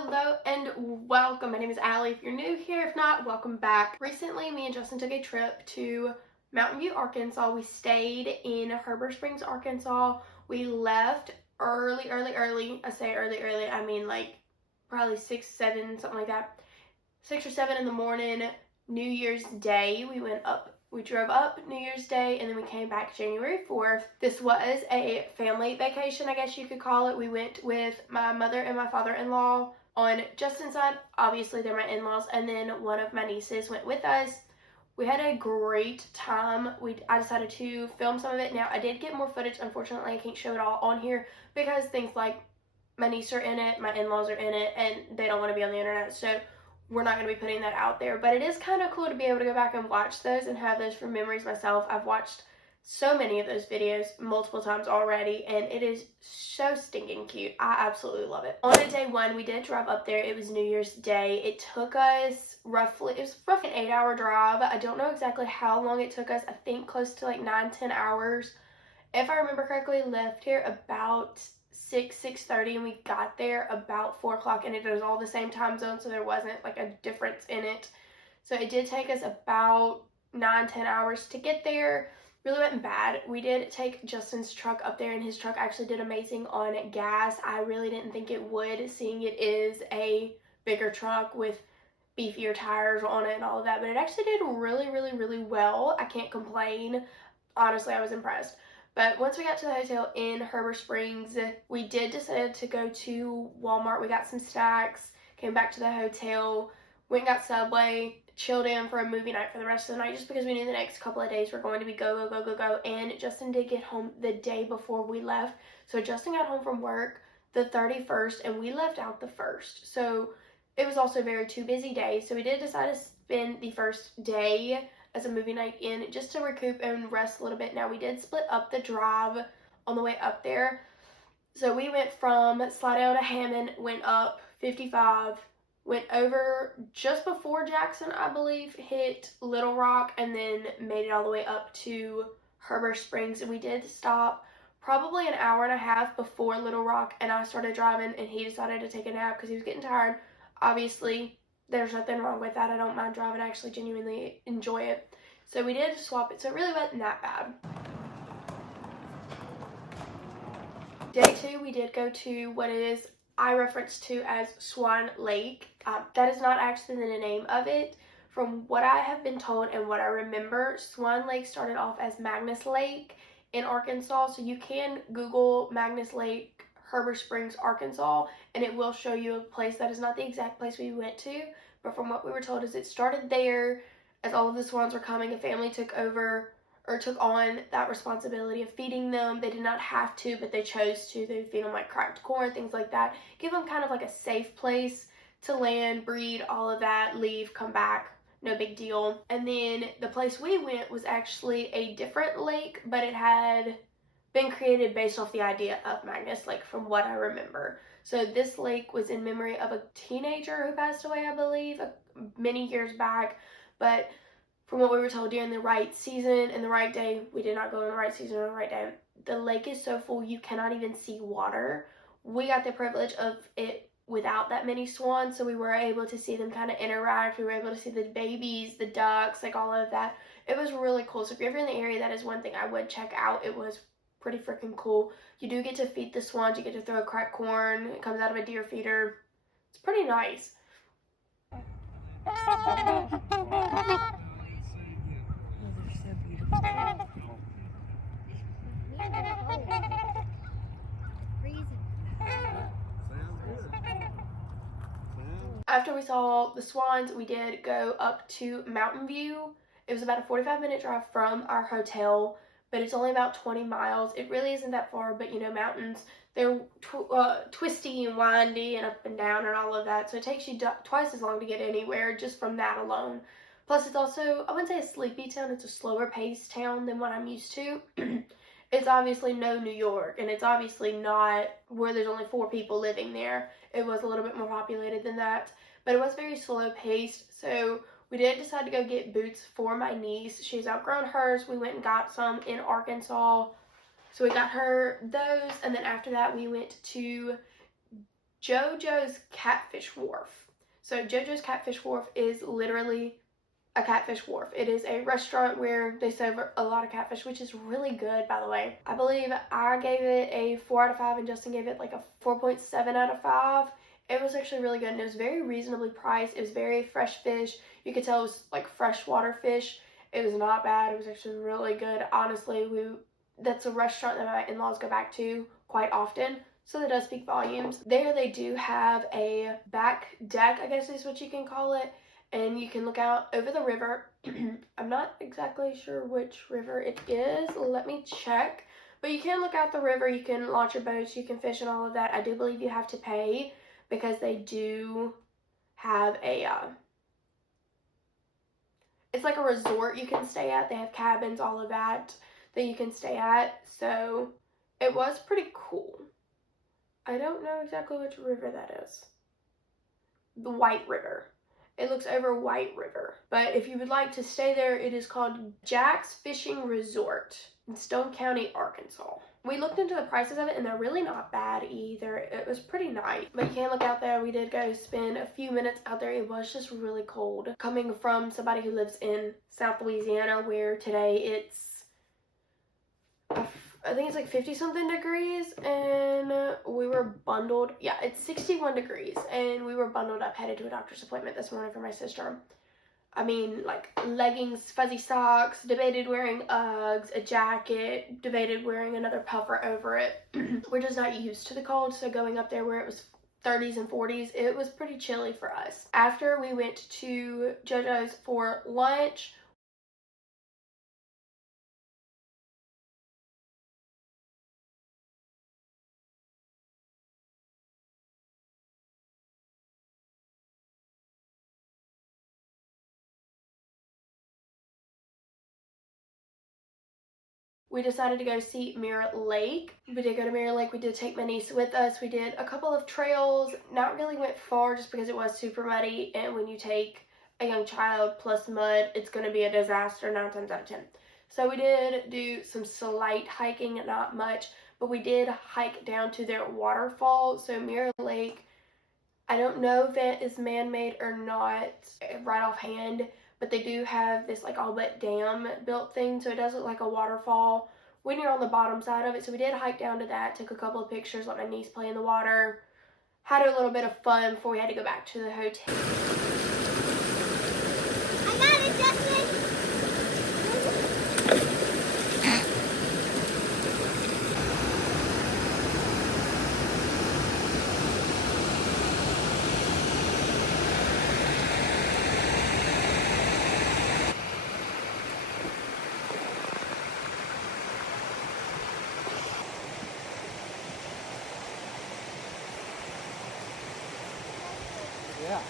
Hello and welcome. My name is Allie. If you're new here, if not, welcome back. Recently, me and Justin took a trip to Mountain View, Arkansas. We stayed in Heber Springs, Arkansas. We left early. I say early, I mean like probably 6, 7, something like that. 6 or 7 in the morning, New Year's Day. We drove up New Year's Day and then we came back January 4th. This was a family vacation, I guess you could call it. We went with my mother and my father-in-law. On Justin's side, obviously they're my in-laws, and then one of my nieces went with us. We had a great time. I decided to film some of it. Now, I did get more footage. Unfortunately, I can't show it all on here because things like my niece are in it, my in-laws are in it, and they don't want to be on the internet, so we're not going to be putting that out there. But it is kind of cool to be able to go back and watch those and have those for memories myself. I've watched so many of those videos multiple times already, and it is so stinking cute. I absolutely love it. On day one, we did drive up there. It was New Year's Day. It took us roughly an 8-hour drive. I don't know exactly how long it took us. I think close to like 9-10 hours. If I remember correctly, left here about 6:30, and we got there about 4 o'clock, and it was all the same time zone, so there wasn't like a difference in it. So it did take us about 9-10 hours to get there. Really wasn't bad. We did take Justin's truck up there, and his truck actually did amazing on gas. I really didn't think it would, seeing it is a bigger truck with beefier tires on it and all of that, but it actually did really well. I can't complain. Honestly, I was impressed. But once we got to the hotel in Heber Springs, we did decide to go to Walmart. We got some snacks, came back to the hotel, went and got Subway, chilled in for a movie night for the rest of the night, just because we knew the next couple of days were going to be go. And Justin did get home the day before we left. So Justin got home from work the 31st, and we left out the 1st. So it was also very 2 busy days. So we did decide to spend the first day as a movie night in, just to recoup and rest a little bit. Now, we did split up the drive on the way up there. So we went from Slidell to Hammond, went up 55, went over just before Jackson, I believe, hit Little Rock, and then made it all the way up to Heber Springs. And we did stop probably an hour and a half before Little Rock, and I started driving, and he decided to take a nap because he was getting tired. Obviously, there's nothing wrong with that. I don't mind driving. I actually genuinely enjoy it. So we did swap it, so it really wasn't that bad. Day 2, we did go to what I reference to as Swan Lake. That is not actually the name of it. From what I have been told and what I remember, Swan Lake started off as Magness Lake in Arkansas. So you can Google Magness Lake, Heber Springs, Arkansas, and it will show you a place. That is not the exact place we went to, but from what we were told is it started there. As all of the swans were coming, a family took on that responsibility of feeding them. They did not have to, but they chose to. They would feed them like cracked corn, things like that. Give them kind of like a safe place to land, breed, all of that, leave, come back, no big deal. And then the place we went was actually a different lake, but it had been created based off the idea of Magness Lake, from what I remember. So this lake was in memory of a teenager who passed away, I believe, many years back. But from what we were told, during the right season and the right day, we did not go in the right season or the right day. The lake is so full you cannot even see water. We got the privilege of it without that many swans, so we were able to see them kind of interact. We were able to see the babies, the ducks, like all of that. It was really cool. So if you're ever in the area, that is one thing I would check out. It was pretty freaking cool. You do get to feed the swans. You get to throw cracked corn. It comes out of a deer feeder. It's pretty nice. After we saw the swans, we did go up to Mountain View. It was about a 45-minute drive from our hotel, but it's only about 20 miles. It really isn't that far, but you know, mountains, they're twisty and windy and up and down and all of that, so it takes you twice as long to get anywhere just from that alone. Plus, it's also, I wouldn't say a sleepy town, it's a slower paced town than what I'm used to. It's obviously no New York, and it's obviously not where there's only 4 people living there. It was a little bit more populated than that, but it was very slow paced. So we did decide to go get boots for my niece. She's outgrown hers. We went and got some in Arkansas. So we got her those, and then after that we went to jojo-s-catfish-wharf. So jojo-s-catfish-wharf is literally a catfish wharf. It is a restaurant where they serve a lot of catfish, which is really good, by the way. I believe I gave it a 4 out of 5 and Justin gave it like a 4.7 out of 5. It was actually really good, and it was very reasonably priced. It was very fresh fish. You could tell it was like freshwater fish. It was not bad. It was actually really good. Honestly, that's a restaurant that my in-laws go back to quite often, so that does speak volumes. There they do have a back deck, I guess is what you can call it, and you can look out over the river. I'm not exactly sure which river it is. Let me check. But you can look out the river, you can launch your boats, you can fish and all of that. I do believe you have to pay because they do have a, it's like a resort you can stay at. They have cabins, all of that you can stay at. So it was pretty cool. I don't know exactly which river that is. The White River. It looks over White River. But if you would like to stay there, it is called Jack's Fishing Resort in Stone County, Arkansas. We looked into the prices of it, and they're really not bad either. It was pretty nice. But you can look out there. We did go spend a few minutes out there. It was just really cold. Coming from somebody who lives in South Louisiana, where today it's, I think it's like 50 something degrees, and we were bundled. Yeah, it's 61 degrees, and we were bundled up, headed to a doctor's appointment this morning for my sister. I mean, like leggings, fuzzy socks, debated wearing Uggs, a jacket, debated wearing another puffer over it. We're just not used to the cold, so going up there where it was 30s and 40s, it was pretty chilly for us. After we went to JoJo's for lunch, we decided to go see Mirror Lake. We did go to Mirror Lake. We did take my niece with us. We did a couple of trails. Not really went far just because it was super muddy, and when you take a young child plus mud, it's going to be a disaster 9 times out of 10. So we did do some slight hiking, not much, but we did hike down to their waterfall. So Mirror Lake, I don't know if it is man-made or not right offhand, but they do have this like all but dam built thing, so it does look like a waterfall when you're on the bottom side of it. So we did hike down to that, took a couple of pictures, let my niece play in the water, had a little bit of fun before we had to go back to the hotel. I got it, Justin! Yeah.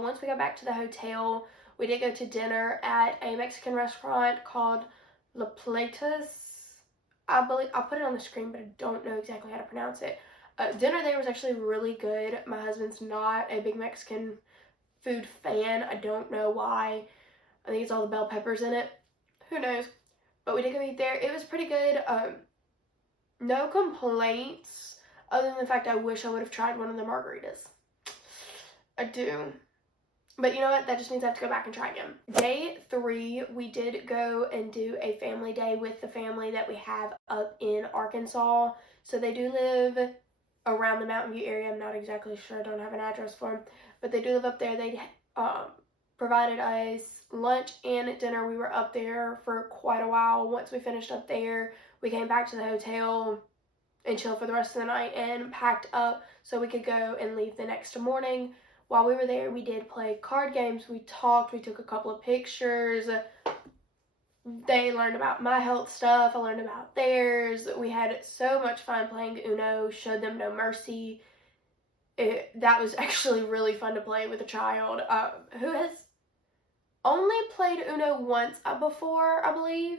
Once we got back to the hotel, we did go to dinner at a Mexican restaurant called La Plata's. I believe I'll put it on the screen, but I don't know exactly how to pronounce it. Dinner there was actually really good. My husband's not a big Mexican food fan. I don't know why. I think it's all the bell peppers in it. Who knows? But we did go eat there. It was pretty good. No complaints, other than the fact I wish I would have tried one of the margaritas. I do. But you know what? That just means I have to go back and try again. Day 3, we did go and do a family day with the family that we have up in Arkansas. So they do live around the Mountain View area. I'm not exactly sure. I don't have an address for them. But they do live up there. They provided us lunch and dinner. We were up there for quite a while. Once we finished up there, we came back to the hotel and chilled for the rest of the night and packed up so we could go and leave the next morning. While we were there, we did play card games, we talked, we took a couple of pictures. they learned about my health stuff. I learned about theirs. We had so much fun playing Uno, showed them no mercy. That was actually really fun to play with a child who has only played Uno once before, I believe.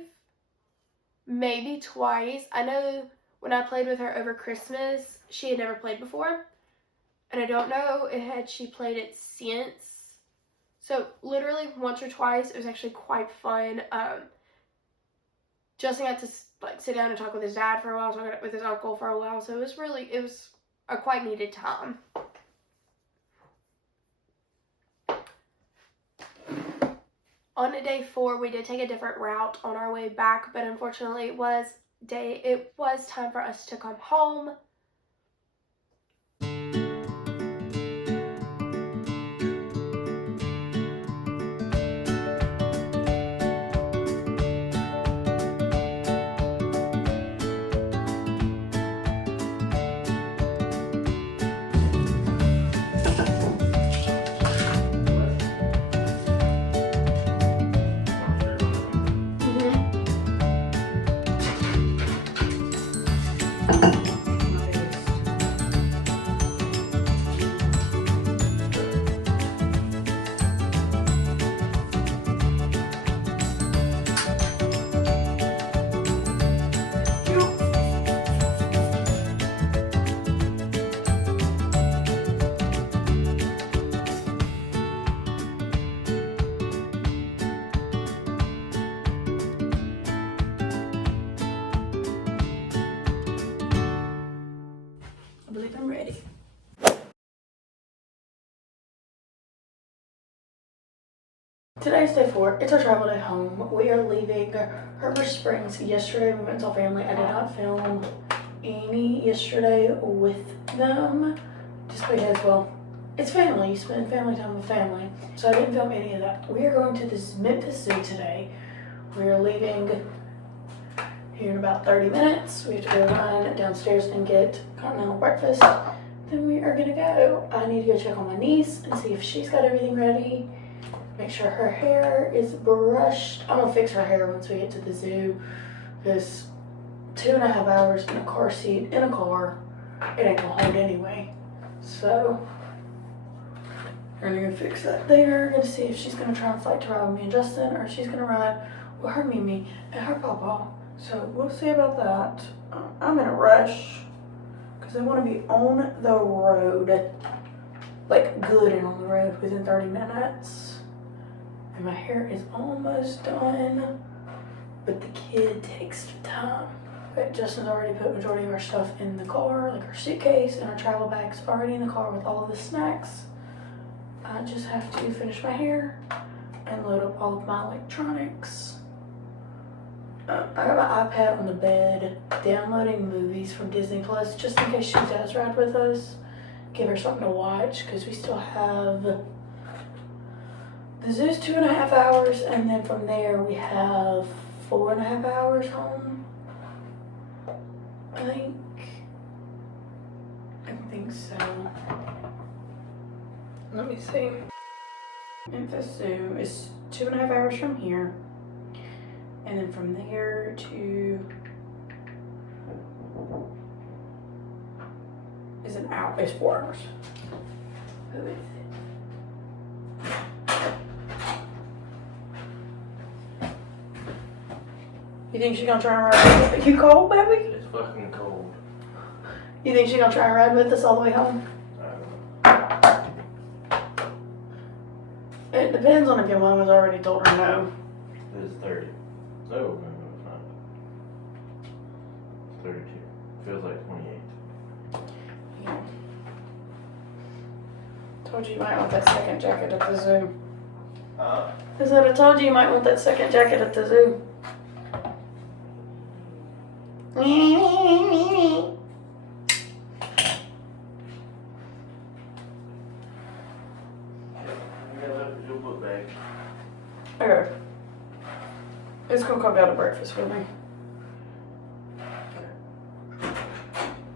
Maybe twice. I know when I played with her over Christmas, she had never played before. And I don't know had she played it since. So literally once or twice. It was actually quite fun. Justin got to like sit down and talk with his dad for a while, talk with his uncle for a while. So it was a quite needed time. On day 4, we did take a different route on our way back, but unfortunately it was time for us to come home. I believe I'm ready. Today's day 4. It's our travel day home. We are leaving Heber Springs. Yesterday we went and saw family. I did not film any yesterday with them just because, well, it's family. You spend family time with family. So I didn't film any of that. We are going to this Memphis Zoo today. We are leaving here in about 30 minutes. We have to go run downstairs and get continental breakfast. Then we are gonna go. I need to go check on my niece and see if she's got everything ready. Make sure her hair is brushed. I'm gonna fix her hair once we get to the zoo, because 2.5 hours in a car seat in a car, it ain't gonna hold anyway. So we're gonna go fix that there. Gonna see if she's gonna try and fight to ride with me and Justin, or if she's gonna ride with her Mimi and her Papa. So we'll see about that. I'm in a rush because I want to be on the road, like good and on the road within 30 minutes. And my hair is almost done, but the kid takes time. But Justin's already put majority of our stuff in the car, like our suitcase and our travel bags already in the car with all of the snacks. I just have to finish my hair and load up all of my electronics. I got my iPad on the bed, downloading movies from Disney Plus, just in case she does ride with us. Give her something to watch, because we still have the zoo's 2.5 hours, and then from there we have 4.5 hours home. I think so. Let me see. Memphis Zoo is 2.5 hours from here. And then from there to is 4 hours. Who is it? You think she's gonna try and ride with us? You cold, baby? It's fucking cold. You think she's gonna try and ride with us all the way home? I don't know. It depends on if your mom has already told her no. It's 30. No, it's not. It's 32. Feels like 28. Yeah. Told you might want that second jacket at the zoo. I said I told you might want that second jacket at the zoo. Okay. It's gonna come down to breakfast with me.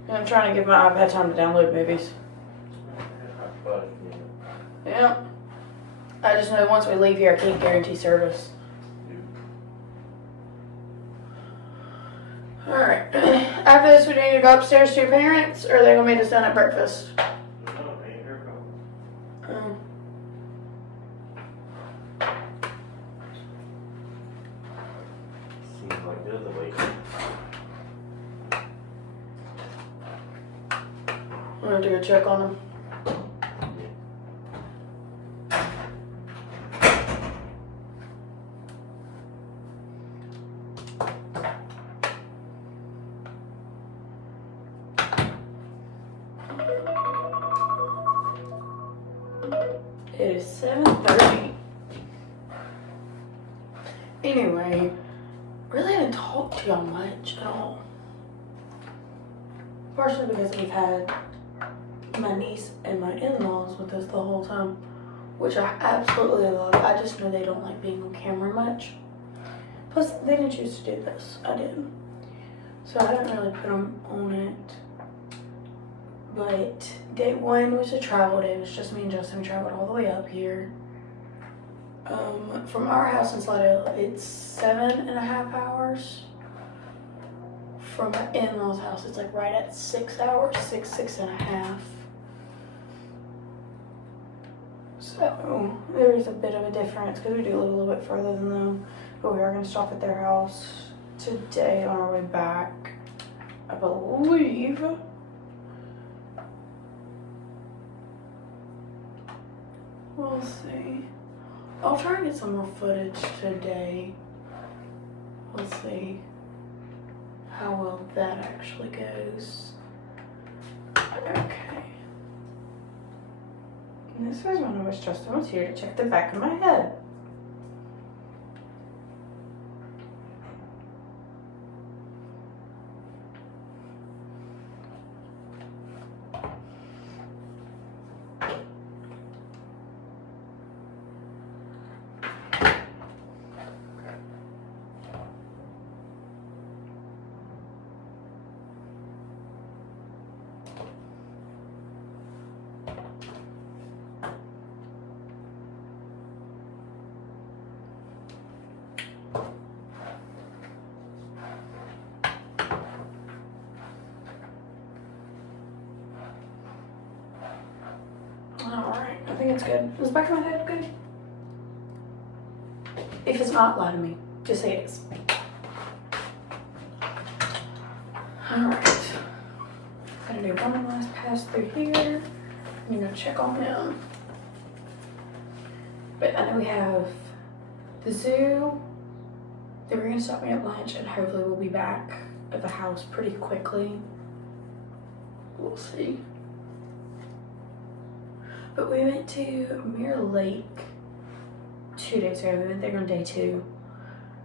And I'm trying to give my iPad time to download movies. Yeah. I just know once we leave here, I can't guarantee service. Alright. After this, we need to go upstairs to your parents, or are they going to meet us down at breakfast? No, they ain't here, bro. Oh. Seems like the other way. I'm going to go check on them. It is 7:30. Anyway, really haven't talked to y'all much at all. Partially because we've had my niece and my in-laws with us the whole time, which I absolutely love. I just know they don't like being on camera much. Plus, they didn't choose to do this. I did. So I didn't really put them on it. But day one was a travel day. It was just me and Justin. We traveled all the way up here. From our house in Slidell, it's 7.5 hours. From my in-laws' house, it's like right at 6 hours, 6.5. So there is a bit of a difference because we do live a little bit further than them. But we are going to stop at their house today on our way back, I believe. We'll see. I'll try and get some more footage today. We'll see how well that actually goes. Okay. And this was when I wish Justin was here to check the back of my head. Alright, I think it's good. Is the back of my head good? If it's not, lie to me. Just say it is. Alright. Gonna do one last pass through here. I'm gonna check on them. But I know we have the zoo. They were gonna stop me at lunch and hopefully we'll be back at the house pretty quickly. We'll see. But we went to Mirror Lake 2 days ago. We went there on day 2.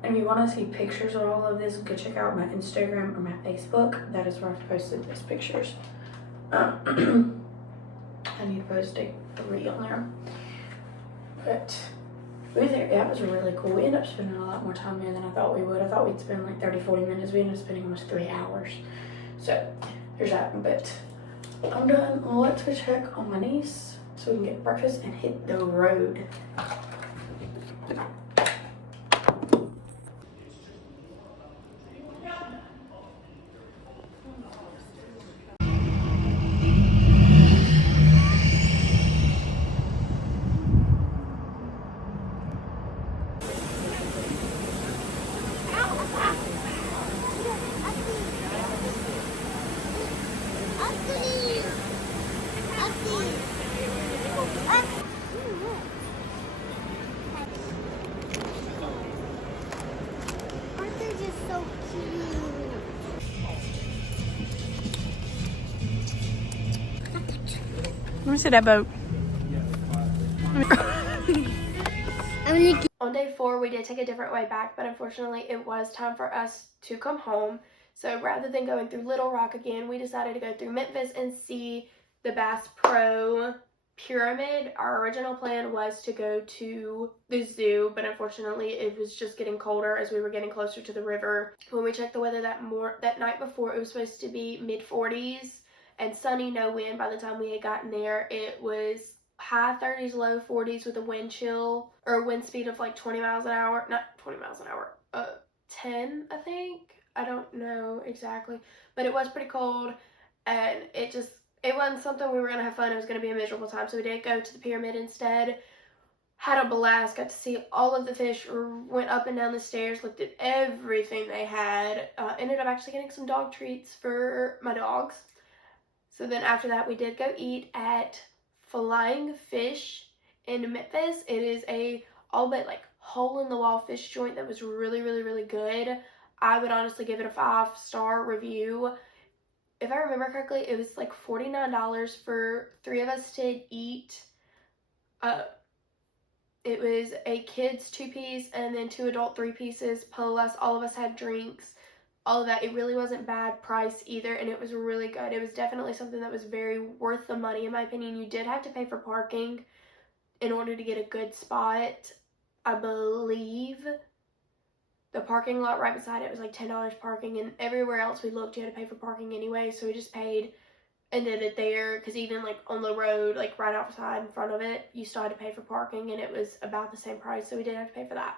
And if you want to see pictures of all of this, go check out my Instagram or my Facebook. That is where I've posted these pictures. I need to post a 3 on there. But we were there. That was really cool. We ended up spending a lot more time there than I thought we would. I thought we'd spend like 30-40 minutes. We ended up spending almost 3 hours. So there's that. But I'm done. Well, let's go check on my niece so we can get breakfast and hit the road. Let me see that boat. On day 4, we did take a different way back, but unfortunately it was time for us to come home. So rather than going through Little Rock again, we decided to go through Memphis and see the Bass Pro Pyramid. Our original plan was to go to the zoo, but unfortunately it was just getting colder as we were getting closer to the river. When we checked the weather that night before, it was supposed to be mid-40s and sunny, no wind. By the time we had gotten there, it was high 30s, low 40s with a wind chill or a wind speed of like 20 miles an hour. Not 20 miles an hour, 10, I think. I don't know exactly, but it was pretty cold, and it wasn't something we were going to have fun. It was going to be a miserable time, so we did go to the pyramid instead. Had a blast, got to see all of the fish, went up and down the stairs, looked at everything they had, ended up actually getting some dog treats for my dogs. So then after that, we did go eat at Flying Fish in Memphis. It is a all but like hole-in-the-wall fish joint that was really, really, really good. I would honestly give it a 5-star review. If I remember correctly, it was like $49 for 3 of us to eat. It was a kid's 2-piece and then 2 adult 3 pieces, plus all of us had drinks, all of that. It really wasn't bad price either, and it was really good. It was definitely something that was very worth the money, in my opinion. You did have to pay for parking in order to get a good spot. I believe the parking lot right beside it was like $10 parking, and everywhere else we looked, you had to pay for parking anyway, so we just paid and did it there, because even like on the road, like right outside in front of it, you still had to pay for parking, and it was about the same price, so we did have to pay for that.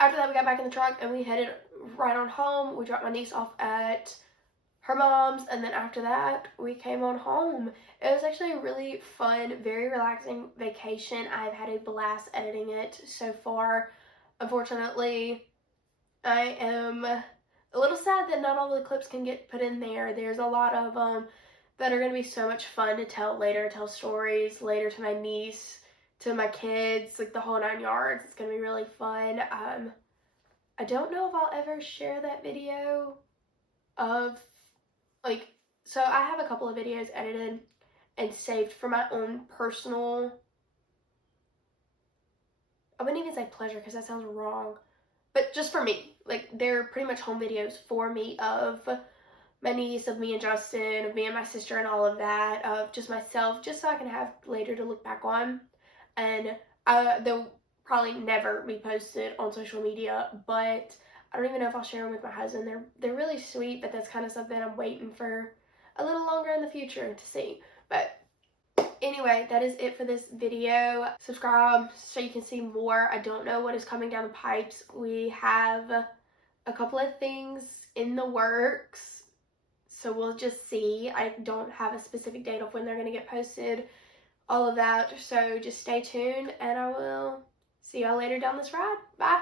After that, we got back in the truck and we headed right on home. We dropped my niece off at her mom's, and then after that, we came on home. It was actually a really fun, very relaxing vacation. I've had a blast editing it so far. Unfortunately, I am a little sad that not all the clips can get put in there. There's a lot of that are going to be so much fun to tell later, tell stories later to my niece, to my kids, like the whole 9 yards. It's going to be really fun. I don't know if I'll ever share that video of, like, so I have a couple of videos edited and saved for my own personal, I wouldn't even say pleasure because that sounds wrong, but just for me. Like, they're pretty much home videos for me of my niece, of me and Justin, of me and my sister and all of that, of just myself, just so I can have later to look back on. And they'll probably never be posted on social media, but I don't even know if I'll share them with my husband. They're really sweet, but that's kind of something I'm waiting for a little longer in the future to see. But anyway, that is it for this video. Subscribe so you can see more. I don't know what is coming down the pipes. We have a couple of things in the works, so we'll just see. I don't have a specific date of when they're going to get posted, all of that, so just stay tuned, and I will see y'all later down this ride. Bye!